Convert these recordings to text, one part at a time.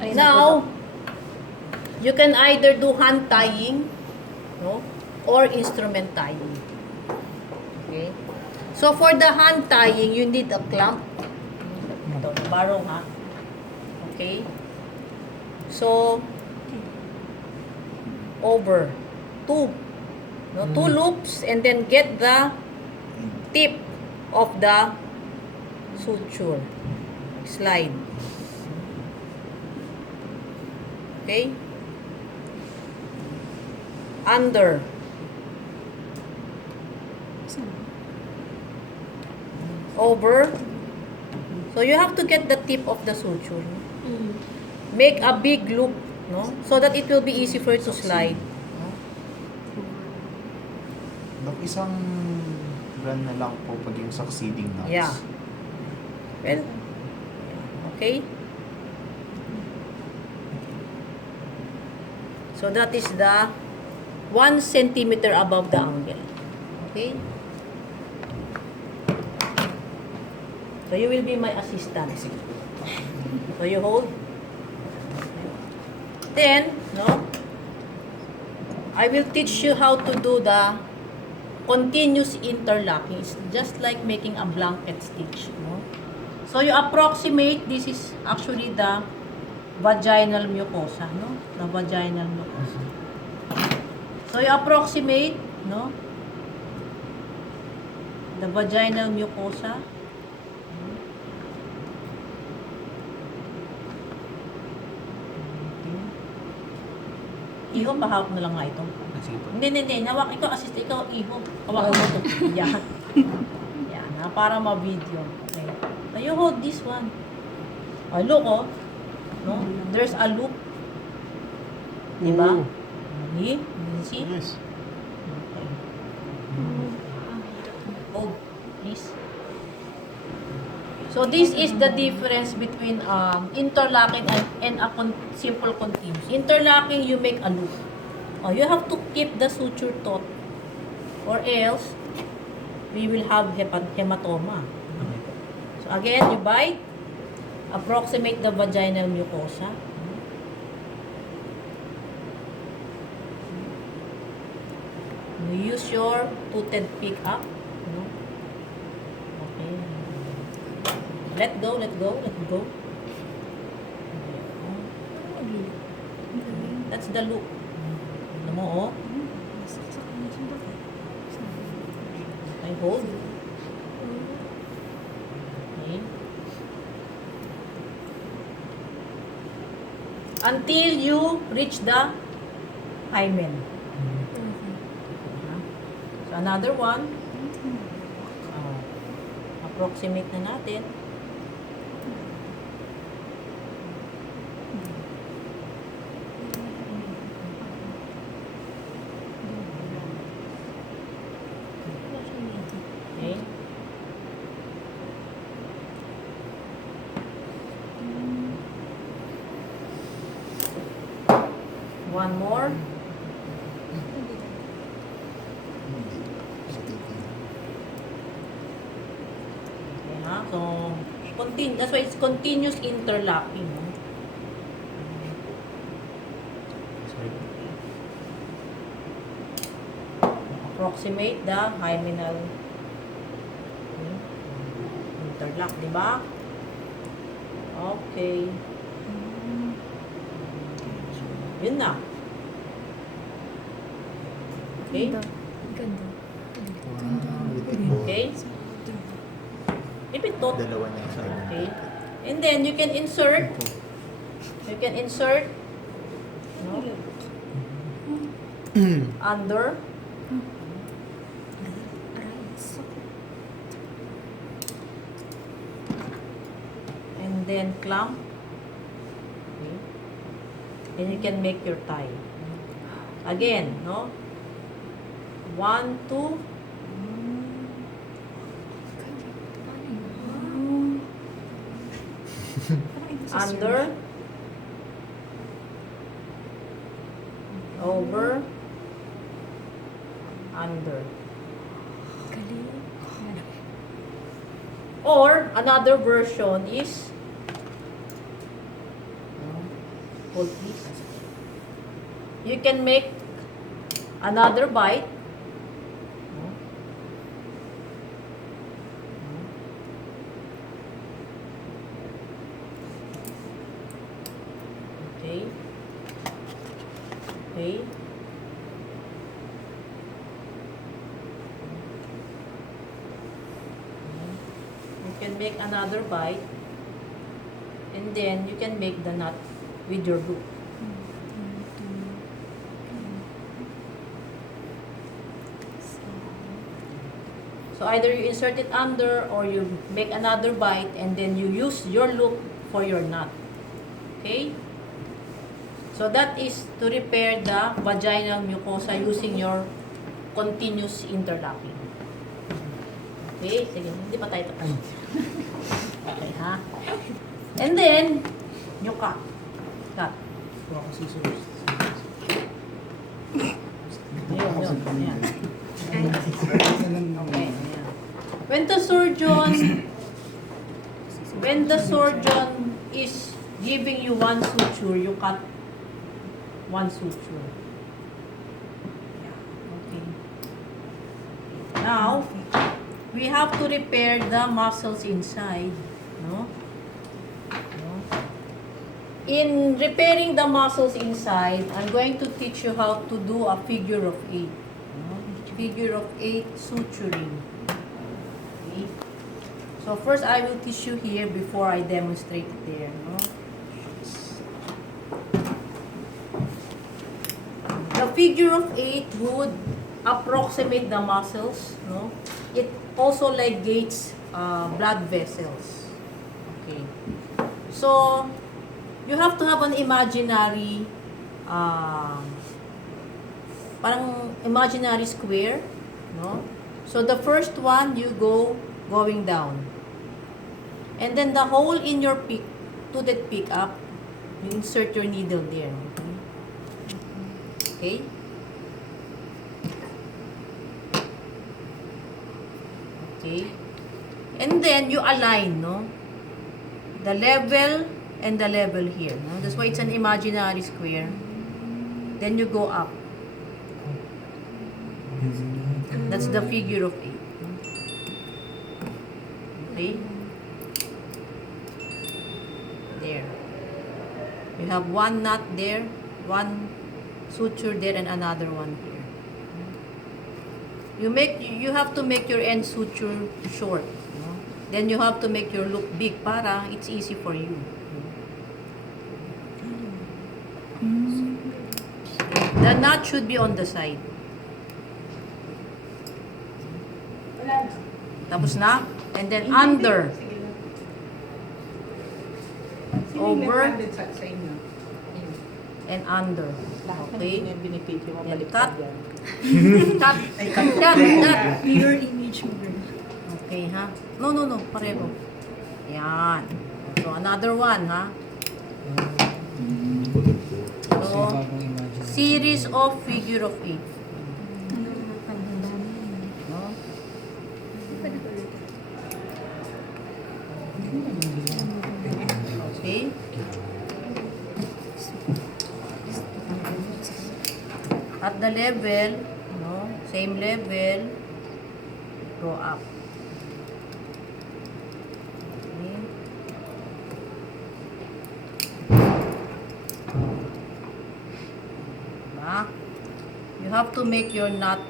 Now, you can either do hand tying, no, or instrument tying. Okay? So, for the hand tying, you need a clamp. Ito, barong ha. Okay? So, over. Two. No, two loops, and then get the tip of the suture. Slide. Okay? Under. Over. So you have to get the tip of the suture. Make a big loop, no? So that it will be easy for it to slide. Dok, isang run na lang po pag yung succeeding knots. Yeah. Well, okay. So that is the 1 centimeter above the angle. Okay? So you will be my assistant. So you hold. Then, no, I will teach you how to do the continuous interlocking. It's just like making a blanket stitch. No? So you approximate, this is actually the vaginal mucosa. No? The vaginal mucosa. So you approximate, no, the vaginal mucosa. Iho, pahawak na lang nga ito. Hindi. Nawak, ikaw, assist, ikaw, iho. Hawakan mo ito. Yan. Yan, ha, para ma-video. Okay. Now, you hold this one. Oh, look, oh. No? There's a loop. Diba? See? See? Yes. Okay. Hold, please. So, this is the difference between interlocking and a simple continuous. Interlocking, you make a loop. Oh, you have to keep the suture taut, or else we will have hematoma. So, again, you bite, approximate the vaginal mucosa. You use your toothed pick up. Okay. Let go. That's the loop. Ano mo, oh? I hold. Okay. Until you reach the hymen. So, another one. Approximate na natin. Okay. One more. So, that's why it's continuous interlocking. No? Approximate the hymenal interlock, di ba? Okay. Yun na. Okay? Ganda. Okay? Ipitot. Dalawa na yun. Okay. And then you can insert. No? Under. And then clamp. Okay. And you can make your tie. Again, no? 1, 2. Under, over, under. Or another version is Hold please. You can make another bite. Okay. Okay. You can make another bite, and then you can make the knot with your hook. So either you insert it under or you make another bite and then you use your loop for your knot. Okay? So that is to repair the vaginal mucosa using your continuous interlocking. Okay? Sige, hindi pa tayo tapos. Okay, ha? And then, you cut. Cut. Wala ko scissors. Ayun. Ayan. Okay, ayan. When the surgeon is giving you one suture, you cut one suture. Okay. Now, we have to repair the muscles inside. No? In repairing the muscles inside, I'm going to teach you how to do a figure of 8. Figure of 8 suturing. Okay. So first I will teach you here before I demonstrate it there. No? The figure of 8 would approximate the muscles. No? It also ligates blood vessels. Okay. So you have to have an imaginary parang imaginary square, no? So the first one you going down. And then the hole in your pick, to that pick up, you insert your needle there. Okay? Okay? And then you align, no? The level and the level here, no? That's why it's an imaginary square. Then you go up. That's the figure of 8. Okay? There. You have one knot there, one suture there, and another one here. You have to make your end suture short. No? Then you have to make your loop big para it's easy for you. The knot should be on the side. Tapos na? And then under. Over. And under. Okay? Then cut. Cut. Cut. Mirror image mo. Okay, ha? No. Pareho. Yan. So, another one, ha? So, series of figure of 8. No? Okay? At the level, no? Same level, go up. Okay? Diba? You have to make your knot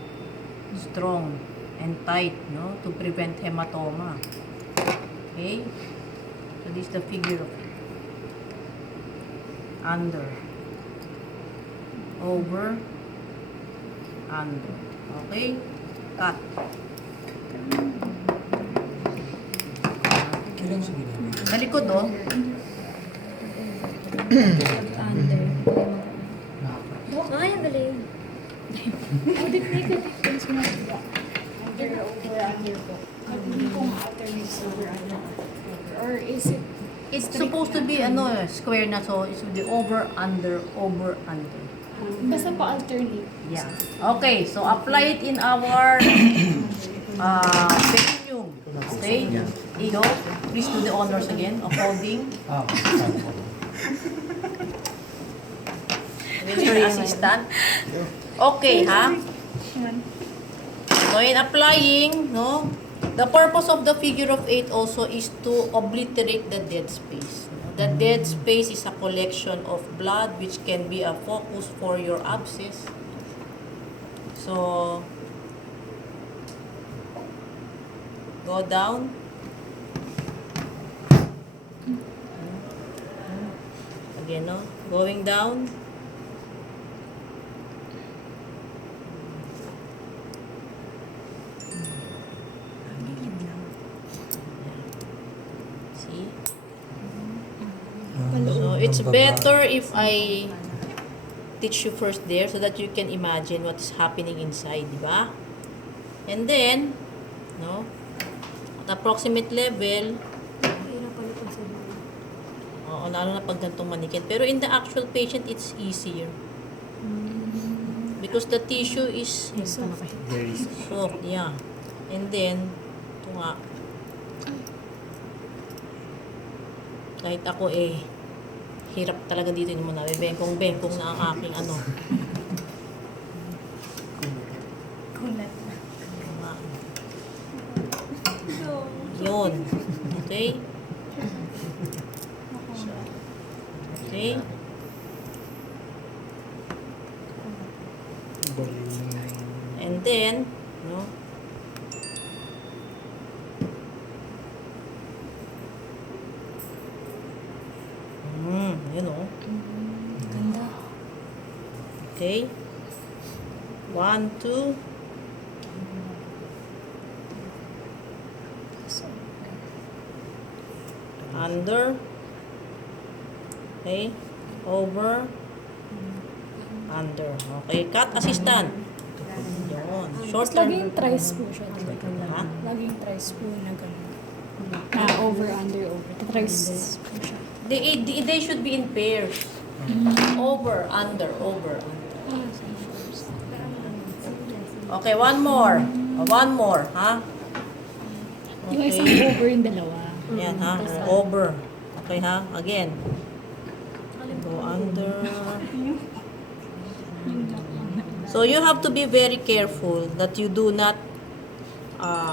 strong and tight, no? To prevent hematoma. Okay? So this is the figure of it. Under. Over. Under. Okay? Cut. Sa likod, oh. Under. Ay, ang galing. Audit na ikaw. Under, over, under po. Hindi kung alternate over, under. Or is it? It's supposed to be square na, so it should be over, under, over, under. Basta po alternate. Yeah. Okay, so apply it in our perineum. Okay? Ego, please do the honors again of holding. Will your assistant? Okay, ha? So, in applying, no, the purpose of the figure of 8 also is to obliterate the dead space. The dead space is a collection of blood which can be a focus for your abscess. So, go down. Again, no? Going down. See? So, it's better if I teach you first there so that you can imagine what is happening inside, di ba? And then, no? At approximate level, oo, lalo na pag gantong manikin. Pero in the actual patient, it's easier. Because the tissue is Very soft, yeah. And then, ito nga. Kahit ako hirap talaga dito yung muna. Bengkong-bengkong na ang aking ano. Kulat. Yun. Okay? Okay? And then, no? Yun o. Ganda. Okay? 1, 2. Under. Okay? Over. Under. Okay, cut assistant. Yun. Short term. Laging tries po siya. Ha? Laging tries po na gano'n. Over, under, over. Tries po siya. They should be in pairs. Over, under, over, under. Okay, one more. One more, ha? Yung isang over yung dalawa. Yan, ha? Over. Okay, ha? Again. Go under. So, you have to be very careful that you do not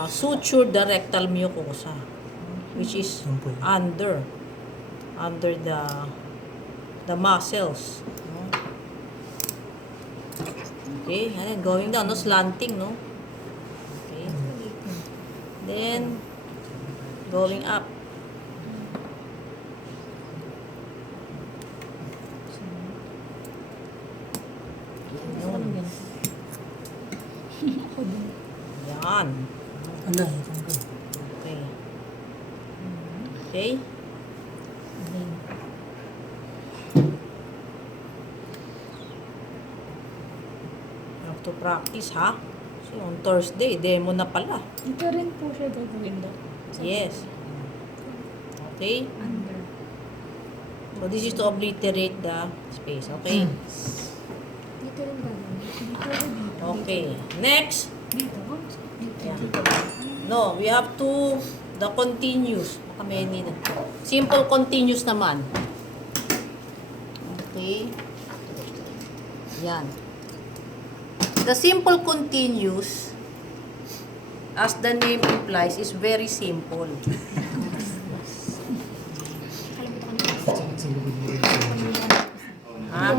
suture the rectal mucosa, which is under the muscles. Okay, and then going down, no, slanting, no? Okay. Then, going up. Yan. Okay. Okay. You have to practice, ha? So, on Thursday, demo na pala. Ito rin po siya gagawin daw. Yes. Okay. Under. So, this is to obliterate the space. Okay. Dito rin gagawin. Dito rin dito. Okay. Next. Dito. Dito. No, we have to the continuous. Baka may need. Simple continuous naman. Okay. Yan. The simple continuous, as the name implies, is very simple. Ha?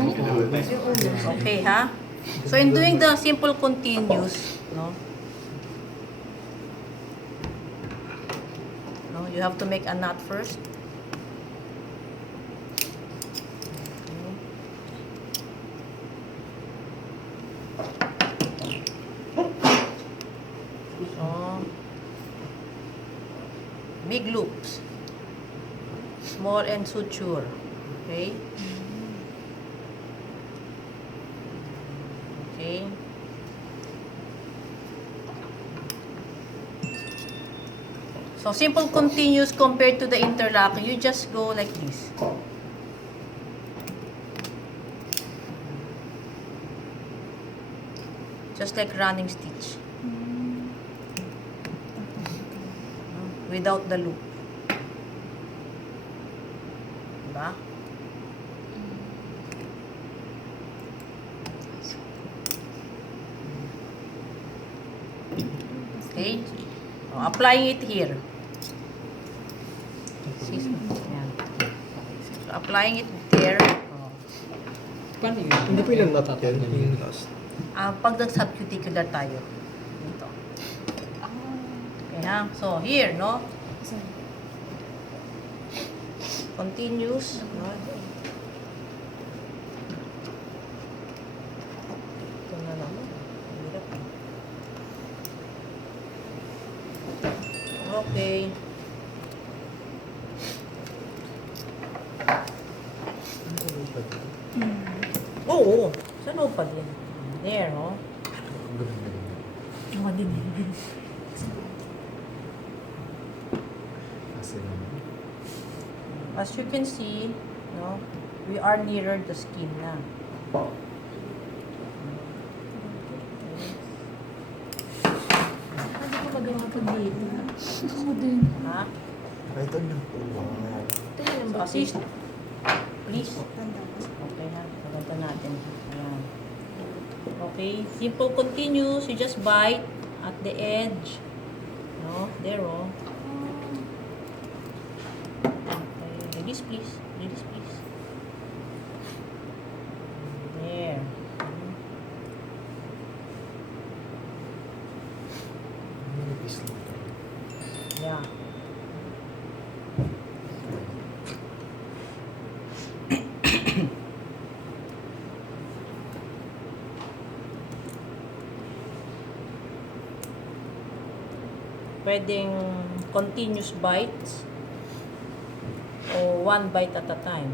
Okay, ha? So, in doing the simple continuous, no? No, you have to make a knot first. So, big loops. Small and suture. Okay? Okay. So, simple continuous compared to the interlocking, you just go like this. Just like running stitch. Without the loop. Diba? Applying it here. See? Yan. So, applying it there. Paano yun? Hindi po ilang natatapos Yung last. Pag nag-subcuticular tayo. Dito. Kaya, so here, no? Continuous. No? Ito na naman. Hirap. Okay. Oo. Saan o pa din? There, no? Ako din. As you can see, no, we are nearer the skin na. Ano ko magawa ko dito? Ako din. Ha? Ito na po. Ito na lang So, ba? assist. Please. Okay ha. Pagkanta natin. Ayan. Okay. Simple continuous. You just bite at the edge. No? There, oh. Okay. Release, please. Release, please. There. Yeah. Pwedeng continuous bites o one bite at a time.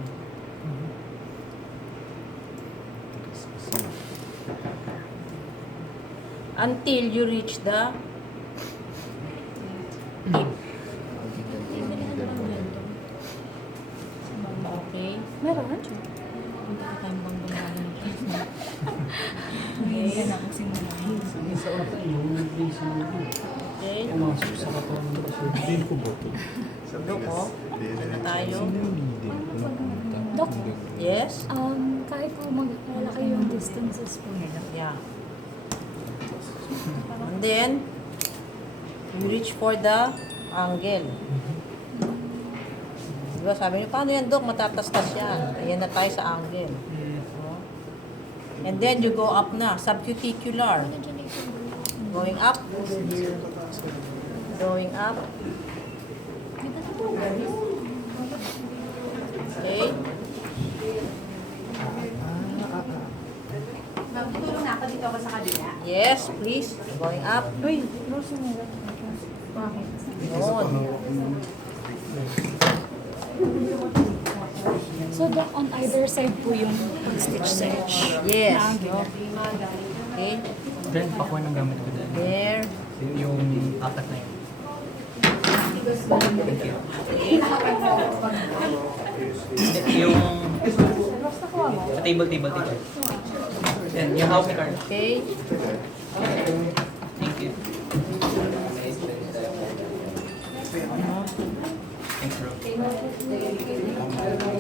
Until you reach the tip. Okay. Meron? Punta ka tayong bang gumawa. Ngayon ka na kasi malahin. Okay. Hindi ko boto. Dok, oh. Punta na tayo. Dok, Yes? kahit po malaki yung distances po nila. Yeah. And then, you reach for the angle. Diba, sabi niyo, paano yan, Dok? Matatastas yan. Ayan na tayo sa angle. Oh. And then, you go up na. Subcuticular. Going up. Going up. Okay. Magtutulong na ako dito ako sa kabila. Yes, please. Going up. Uy, Rose na nila. Bakit? Yun. So, Dok, on either side po yung pag-stitch sa edge. Yes. Na angular. Okay. Then, pakuha ng gamit ko dyan. There. Yung apat na yun. Yung table. Yan, yung house ni Carla. Okay. Thank you. Thanks, bro.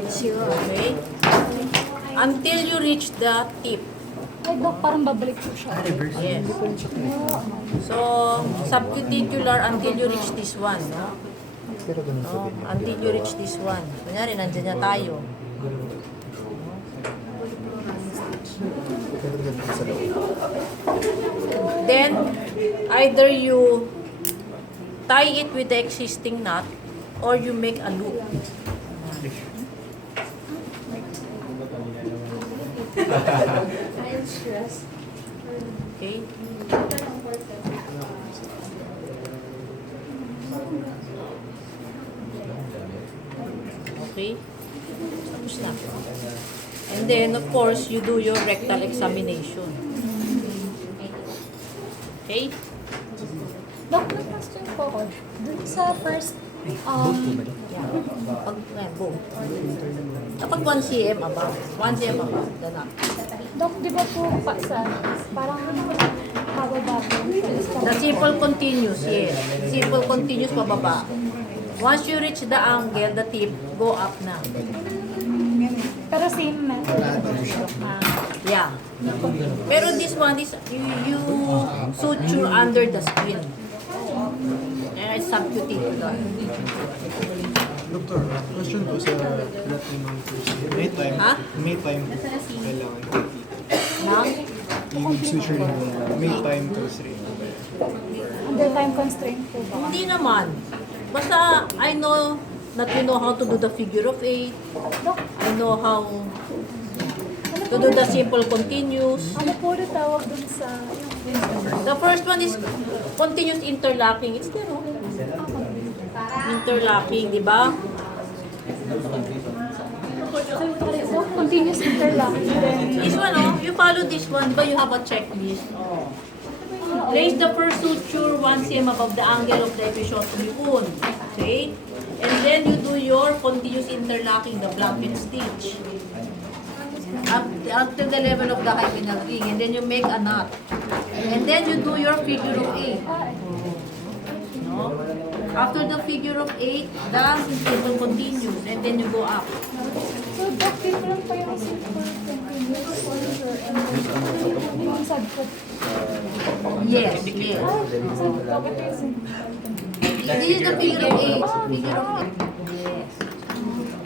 Zero. Okay. Until you reach the tip. Ay, Dok, parang babalik po siya. Reverse. Yes. So, subcuticular until you reach this one. No? Pero ganun sa No? ganyan. Until you reach this one. Kunyari, nandyan na tayo. Pero ganun sa loob. Then, either you tie it with the existing knot or you make a loop. Okay? Okay? Tapos na. And then, of course, you do your rectal examination. Okay? Dok, may question po ako. Dun sa first, Yeah. Boom. Kapag 1 cm above. 1 cm above. Then up. Dok, di ba po parang pababa po? The simple continuous, yes. Simple continuous pababa. Once you reach the angle, the tip, go up na. Pero same method. Yeah. Pero this one is, you suture under the skin. subcutaneous. Doctor, question po sa platinum first year. Ha? May time po kailangan Ma'am? yung suturing mo na may time constraint po ba? Under time constraint po ba? Hindi naman. Basta I know that you know how to do the figure of 8. Dok, I know how to do the simple continuous. ano po rin tawag dun sa The first one is continuous interlocking. It's there, no? Interlocking, di ba? so, continuous interlocking. Then, This one, oh, you follow this one, but you have a checklist. Place the first suture 1 cm above the angle of the episiotomy wound. Okay? And then you do your continuous interlocking, the blanket stitch. Up to the level of the hyphenal ring. And then you make a knot. And then you do your figure of 8. No? After the figure of 8, the simple continues. And then you go up. so, Dok, different pa yung simple continuous or yung subcut. Yes, yes. So, Dok, ito yung simple continuous. This is the figure of 8. Figure of 8.